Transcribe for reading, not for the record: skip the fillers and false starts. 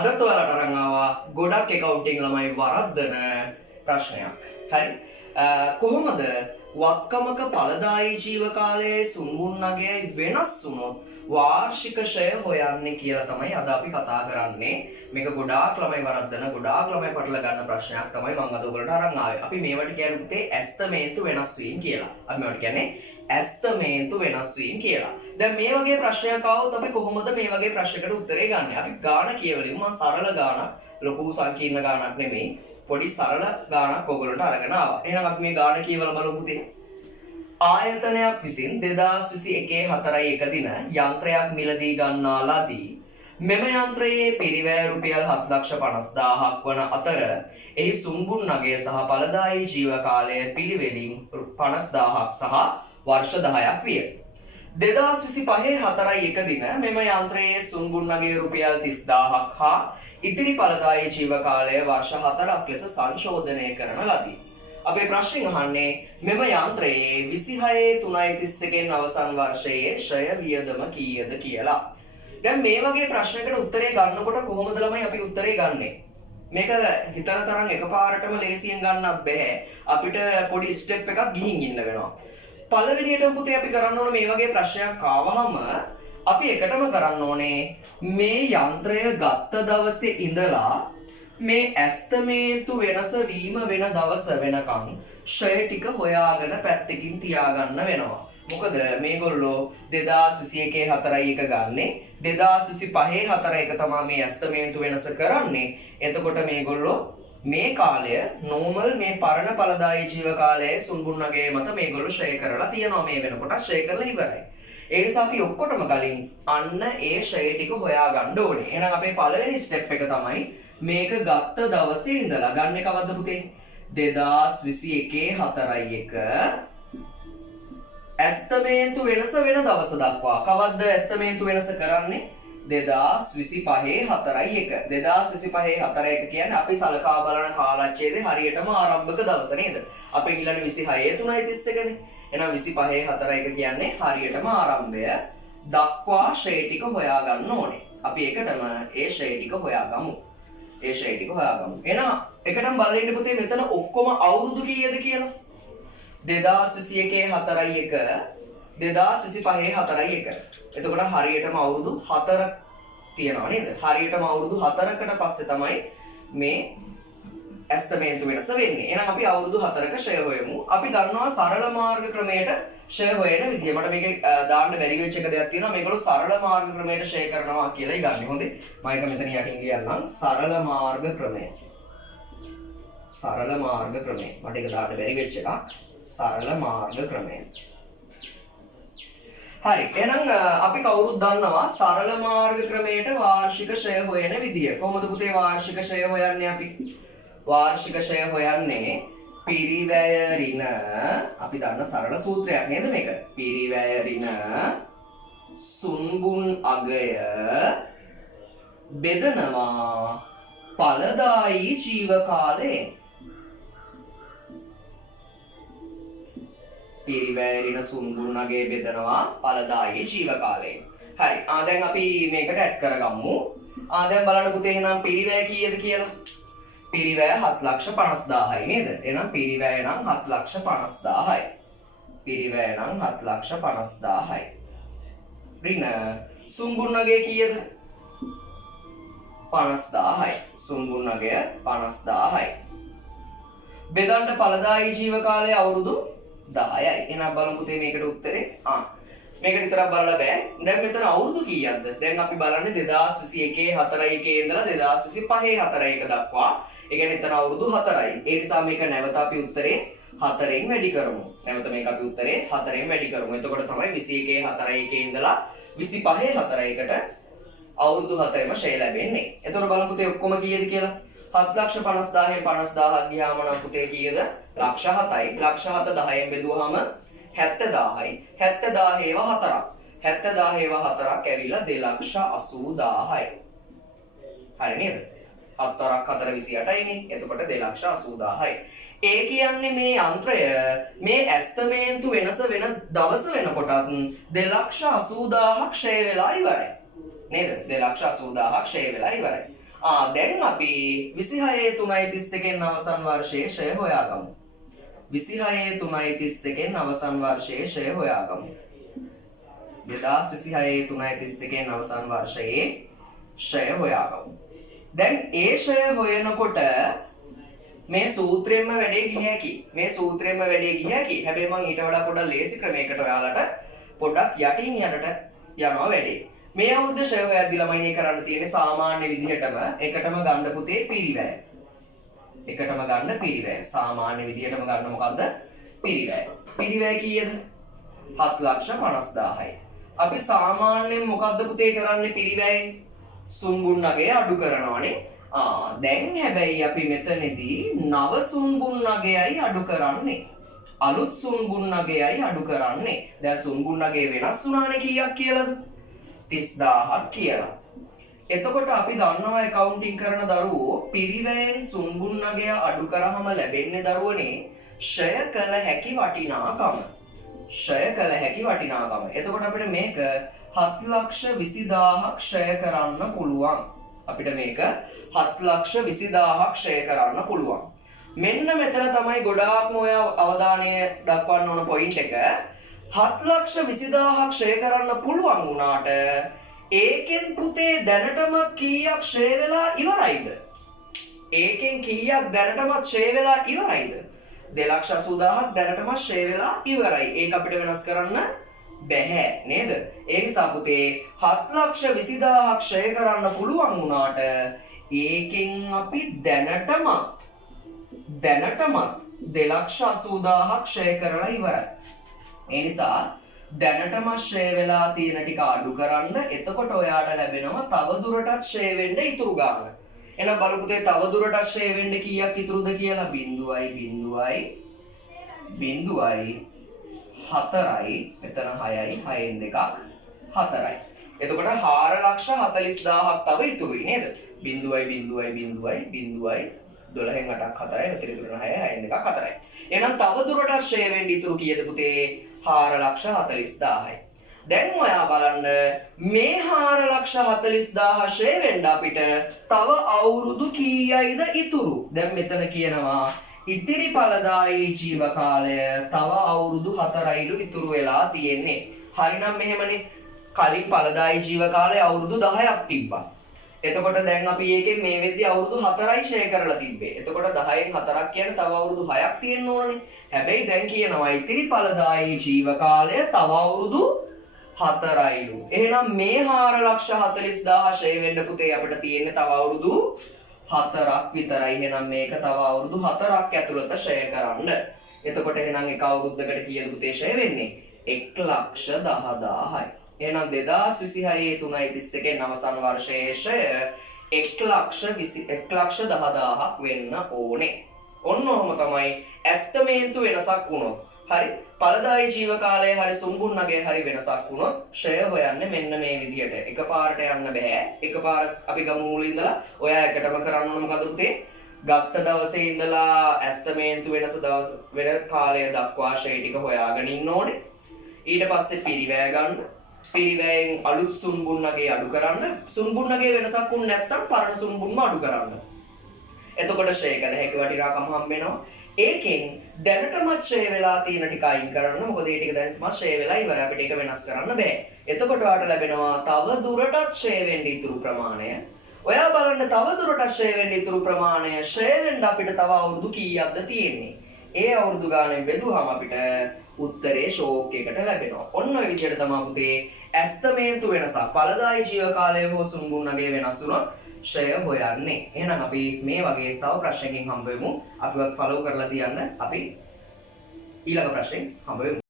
අදත් ඔයාලට අරන් ආවා ගොඩක් accounting ළමයි වරද්දන ප්‍රශ්නයක්. හරි. කොහොමද වක්කමක ඵලදායී ජීව කාලයේ සුන්බුන් නගයයි වෙනස් වුණොත් වාර්ෂික ෂය හොයන්නේ කියලා තමයි අද අපි කතා කරන්නේ. මේක ගොඩාක් ළමයි වරද්දන ගොඩාක් ළමයි පටල ගන්න ප්‍රශ්නයක් තමයි මම අද ඔයගලට අරන් ආවේ. අපි මේවට කියන්නේ පුතේ ඇස්තමේන්තු වෙනස් වීම කියලා. අපි මේවට කියන්නේ ඇස්තමේන්තු වෙනස් වීම කියලා. දැන් මේ වගේ ප්‍රශ්නයක් ආවොත් අපි කොහොමද මේ වගේ ප්‍රශ්නකට උත්තරේ ගන්න? අපි ගාන කියවලිමු. මම සරල ගානක්, ලොකු සංකීර්ණ ගානක් නෙමෙයි. පොඩි සරල ගානක් ඔයගලන්ට අරගෙන ආවා. එහෙනම් අපි මේ ගාන කියවලා බලමු පුතේ. ආයතනයක් විසින් 2021 දින යන්ත්‍රයක් මිලදී ගන්නා ලදී. මෙම යන්ත්‍රයේ පිරිවැය රුපියල් 7,50,000ක් වන අතර එහි සුන්බුන් නගය සහ ඵලදායී ජීව කාලය පිළිවෙලින් 50,000ක් සහ වර්ෂ 10ක් විය. 2025 දින මෙම යන්ත්‍රයේ සුන්බුන් නගය රුපියල් 30,000ක් හා ඉතිරි ඵලදායී ජීව කාලය වර්ෂ 4ක් ලෙස සංශෝධනය කරන ලදී. අපේ ප්‍රශ්නෙන් අහන්නේ මෙම යන්ත්‍රයේ 26/3/31 අවසන් වර්ෂයේ ෂය වියදම කීයද කියලා. දැන් මේ වගේ ප්‍රශ්නයකට උත්තරේ ගන්නකොට කොහොමද ළමයි අපි උත්තරේ ගන්නෙ? මේක හිතන තරම් එකපාරටම ලේසියෙන් ගන්නත් බෑ. අපිට පොඩි ස්ටෙප් එකක් ගිහින් ඉන්න වෙනවා. පළවෙනියටම පුතේ අපි කරන්න ඕන මේ වගේ ප්‍රශ්නයක් ආවහම අපි එකටම කරන්න ඕනේ මේ යන්ත්‍රය ගත්ත දවසේ ඉඳලා මේ ඇස්තමේන්තු වෙනස වීම වෙන දවස වෙනකන් ෂය ටික හොයාගෙන පැත්තකින් තියාගන්න වෙනවා. මොකද මේගොල්ලෝ 2021 ගන්නේ 2025 තමයි මේ ඇස්තමේන්තු වෙනස කරන්නේ. එතකොට මේගොල්ලෝ මේ කාලය නෝමල් මේ පරණ ඵලදායී ජීව කාලයේ සුන්බුන් නගයේ මත මේගොල්ලෝ ෂය කරලා තියෙනවා. මේ වෙනකොට ෂය කරලා ඉවරයි. ඒ නිසා අපි ඔක්කොටම කලින් අන්න ඒ ෂය ටික හොයාගන්න ඕනේ. එහෙනම් අපේ පළවෙනි ස්ටෙප් එක තමයි මේක ගත්ත දවසේ ඉඳලා ගන්න කවද්ද පුතේ? 2021 ඇස්තමේන්තු වෙනස වෙන දවස දක්වා. කවද්ද ඇස්තමේන්තු වෙනස කරන්නේ? 2025 කියන්නේ අපි සලකා බලන කාලච්ඡේදේ හරියටම ආරම්භක දවස නේද? අපේ ඊළඟ 26/3/31 නේ. එහෙනම් 25/4 කියන්නේ හරියටම ආරම්භය දක්වා ෂය ටික හොයාගන්න ඕනේ. අපි ඒකටම ඒ ෂය ටික හොයාගමු. එහෙනම් එකටම බලලා ඉන්න පුතේ මෙතන ඔක්කොම අවුරුදු කීයද කියලා? 2021 2025 එතකොට හරියටම අවුරුදු 4ක් තියෙනවා නේද? හරියටම අවුරුදු 4කට පස්සේ තමයි මේ ඇස්තමේන්තු වෙනස වෙන්නේ. එහෙනම් අපි අවුරුදු 4ක ෂය හොයමු. අපි දන්නවා සරල මාර්ග ක්‍රමයට ෂය හොයන විදිය. මට මේකේ දාන්න බැරි වෙච්ච එක දෙයක් තියෙනවා. මේගොල්ලෝ සරල මාර්ග ක්‍රමයට ෂය කරනවා කියලායි ගන්න. හොඳේ. මම ඒක මෙතන යටින් ලියන්නම්. සරල මාර්ග ක්‍රමය. මට ඒක දාන්න බැරි වෙච්ච එකක්. සරල මාර්ග ක්‍රමය. හරි. එහෙනම් අපි කවුරුත් දන්නවා සරල මාර්ග ක්‍රමයට වාර්ෂික ෂය හොයන විදිය. කොහොමද පුතේ වාර්ෂික ෂය හොයන්නේ අපි? වාර්ෂික ෂය හොයන්නේ පිරිවැය ඍණ අපි දන්න සරල සූත්‍රයක් නේද මේක? පිරිවැය ඍණ සුන්බුන් අගය බෙදනවා ඵලදායී ජීව කාලයෙන්. පිරිවැය ඍණ සුන්බුන් අගය බෙදනවා ඵලදායී ජීව කාලයෙන්. හරි. දැන් අපි මේකට ඇඩ් කරගමු. දැන් බලන්න පුතේ එහෙනම් පිරිවැය කීයද කියලා? පිරිවැය 7,50,000යි නේද? එහෙනම් පිරිවැය නම් 7,50,000යි. ඍණ සුන්බුන් අගය කීයද? 50,000යි. සුන්බුන් අගය 50,000යි. බෙදන්න ඵලදායී ජීව කාලය අවුරුදු 10යි. එහෙනම් බලමු පුතේ මේකට උත්තරේ. මේකට විතරක් බලලා බෑ. දැන් මෙතන අවුරුදු කීයක්ද? දැන් අපි බලන්නේ 2021 ඉඳලා 2025 දක්වා. ඒ කියන්නේ එතන අවුරුදු 4යි. ඒ නිසා මේක නැවත අපි උත්තරේ 4ෙන් වැඩි කරමු. එතකොට තමයි 21/4 ඉඳලා 25/4කට අවුරුදු 4ෙම ෂය ලැබෙන්නේ. එතකොට බලමු පුතේ ඔක්කොම කීයද කියලා? 7,50,000න් 50,000ක් ගියාම නම් පුතේ කීයද? ලක්ෂ 7යි. ලක්ෂ 7 10න් බෙදුවාම 70,000යි. 70,000 4ක්. 70,000 4ක් ඇවිල්ලා 2,80,000යි. හරි නේද? 7ක් 4 28යි නේ. එතකොට 2,80,000යි. ඒ කියන්නේ මේ යන්ත්‍රය මේ ඇස්තමේන්තු වෙනස වෙන දවස වෙනකොටත් 2,80,000ක් ෂය වෙලා ඉවරයි. නේද? 2,80,000ක් ෂය වෙලා ඉවරයි. දැන් අපි 26/3/31 අවසන් වර්ෂයේ ෂය හොයාගමු. 26/3/31 අවසන් වර්ෂයේ ෂය හොයාගමු. 2026/3/31 අවසන් වර්ෂයේ ෂය හොයාගමු. දැන් ඒ ෂය හොයනකොට මේ සූත්‍රයෙන්ම වැඩේ ගිය හැකි. හැබැයි මම ඊට වඩා පොඩ්ඩක් ලේසි ක්‍රමයකට ඔයාලට පොඩ්ඩක් යටින් යටට යනවා වැඩේ. මේ අවුරුද්ද ෂය හොයද්දි ළමයිනේ කරන්න තියෙන්නේ සාමාන්‍ය විදිහටම එකටම ගන්න පුතේ පිරිවැය. සාමාන්‍ය විදිහටම ගන්න මොකද්ද? පිරිවැය. පිරිවැය කීයද? 7,50,000යි. අපි සාමාන්‍යයෙන් මොකද්ද පුතේ කරන්නේ පිරිවැයෙන්? සුන්බුන්නගේ අඩු කරනවානේ. දැන් හැබැයි අපි මෙතනදී නව සුන්බුන්නගයයි අඩු කරන්නේ. අලුත් සුන්බුන්නගයයි අඩු කරන්නේ. දැන් සුන්බුන්නගේ වෙනස් වුණානේ කීයක් කියලාද? 30,000ක් කියලා. එතකොට අපි දන්නවා ඇකවුන්ටිංగ్ කරන දරුවෝ පිරිවැයෙන් සුන්බුන්නගය අඩු කරාම ලැබෙන්නේ දරුවනේ ෂය කළ හැකි වටිනාකම. එතකොට අපිට මේක 7,20,000ක් ෂය කරන්න පුළුවන්. මෙන්න මෙතන තමයි ගොඩාක්ම ඔය අවධානය දක්වන්න ඕන පොයින්ට් එක. 7,20,000ක් ෂය කරන්න පුළුවන් වුණාට ඒකෙන් පුතේ දැනටම කීයක් ෂය වෙලා ඉවරයිද? 2,80,000ක් දැනටම ෂය වෙලා ඉවරයි. ඒක අපිට වෙනස් කරන්න බැහැ නේද? ඒ නිසා පුතේ 7,20,000ක් ෂය කරන්න පුළුවන් වුණාට ඒකෙන් අපි දැනටම 2,80,000ක් ෂය කරලා ඉවරයි. ඒ නිසා දැනටම ෂය වෙලා තියෙන ටික අඩු කරන්න. එතකොට ඔයාට ලැබෙනවා තව දුරටත් ෂය වෙන්න ඉතුරු ගාන. එහෙනම් බලමු පුතේ තව දුරටත් ෂය වෙන්න කීයක් ඉතුරුද කියලා. 0.0.4යි මෙතන 6යි 6න් 2ක් 4යි. එතකොට 4,40,000ක් තව ඉතුරුයි නේද? 0.0.0.0 12න් 8ක් 4යි මෙතන ඉතුරු 6යි 6න් 2ක් 4යි. එහෙනම් තව දුරටත් ෂය වෙන්න ඉතුරු කීයද පුතේ? 4,40,000යි. දැන් ඔයා බලන්න මේ 4,40,000 ෂය වෙන්න අපිට තව අවුරුදු කීයයිද ඉතුරු? දැන් මෙතන කියනවා ඉතිරි ඵලදායී ජීව කාලය තව අවුරුදු 4යිලු ඉතුරු වෙලා තියෙන්නේ. හරිනම් මෙහෙමනේ. කලින් ඵලදායී ජීව කාලය අවුරුදු 10ක් තිබ්බා. එතකොට දැන් අපි ඒකෙන් මේ වෙද්දි අවුරුදු 4යි ෂය කරලා තිබ්බේ. එතකොට 10න් 4ක් කියන්නේ තව අවුරුදු 6ක් තියෙන්න ඕනනේ. හැබැයි දැන් කියනවා ඉතිරි ඵලදායී ජීව කාලය තව අවුරුදු 4යිලු. එහෙනම් මේ 4,40,000 ෂය වෙන්න පුතේ අපිට තියෙන්නේ තව අවුරුදු 4ක් විතරයි. එහෙනම් මේක තව අවුරුදු 4ක් ඇතුළත ෂය කරන්න. එතකොට එහෙනම් එක අවුරුද්දකට කීයද පුතේ ෂය වෙන්නේ? 1,10,000යි. එහෙනම් 2026/3/31 අවසන් වර්ෂයේ ෂය 1,10,000ක් වෙන්න ඕනේ. ඔන්න ඔහොම තමයි ඇස්තමේන්තු වෙනසක් වුණොත්. හරි ඵලදායී ජීව කාලය හරි සුන්බුන්නගේ හරි වෙනසක් වුණොත් ෂය හොයන්නේ මෙන්න මේ විදිහට. එකපාරට යන්න බෑ. එකපාර අපි ගමු මුලින් ඉඳලා ඔයා එකටම කරන්න ඕන මොකද පුතේ? ගත්ත දවසේ ඉඳලා ඇස්තමේන්තු වෙනස දවස් වෙන කාලය දක්වා ෂය ටික හොයාගෙන ඉන්න ඕනේ. ඊට පස්සේ පිරිවැය ගන්න. පිරිවැයෙන් අලුත් සුන්බුන්නගේ අඩු කරන්න. සුන්බුන්නගේ වෙනසක් වුණ නැත්නම් පරණ සුන්බුන්ම අඩු කරන්න. එතකොට ෂය කළ හැකි වටිනාකම හම්බ වෙනවා. ඒකෙන් දැනටමත් ෂය වෙලා තියෙන ටික අයින් කරන්න. මොකද ඒ ටික දැනටමත් ෂය වෙලා ඉවරයි. අපිට ඒක වෙනස් කරන්න බෑ. එතකොට ඔයාලට ලැබෙනවා තව දුරටත් ෂය වෙන්න ඉතුරු ප්‍රමාණය. ඔයා බලන්න තව දුරටත් ෂය වෙන්න ඉතුරු ප්‍රමාණය ෂය වෙන්න අපිට තව අවුරුදු කීයක්ද තියෙන්නේ? ඒ අවුරුදු ගානෙන් බෙදුවාම අපිට උත්තරේ ෂෝක් එකට ලැබෙනවා. ඔන්න ඔය විදිහට තමයි පුතේ ඇස්තමේන්තු වෙනසක් ඵලදායී ජීව කාලය හෝ සුන්බුන්නගේ වෙනස් වුණොත් ෂය හොයන්නේ. එහෙනම් අපි මේ වගේ තව ප්‍රශ්නකින් හම්බ වෙමු. අපිවත් ෆලෝ කරලා තියන්න. අපි ඊළඟ ප්‍රශ්නෙන් හම්බ වෙමු.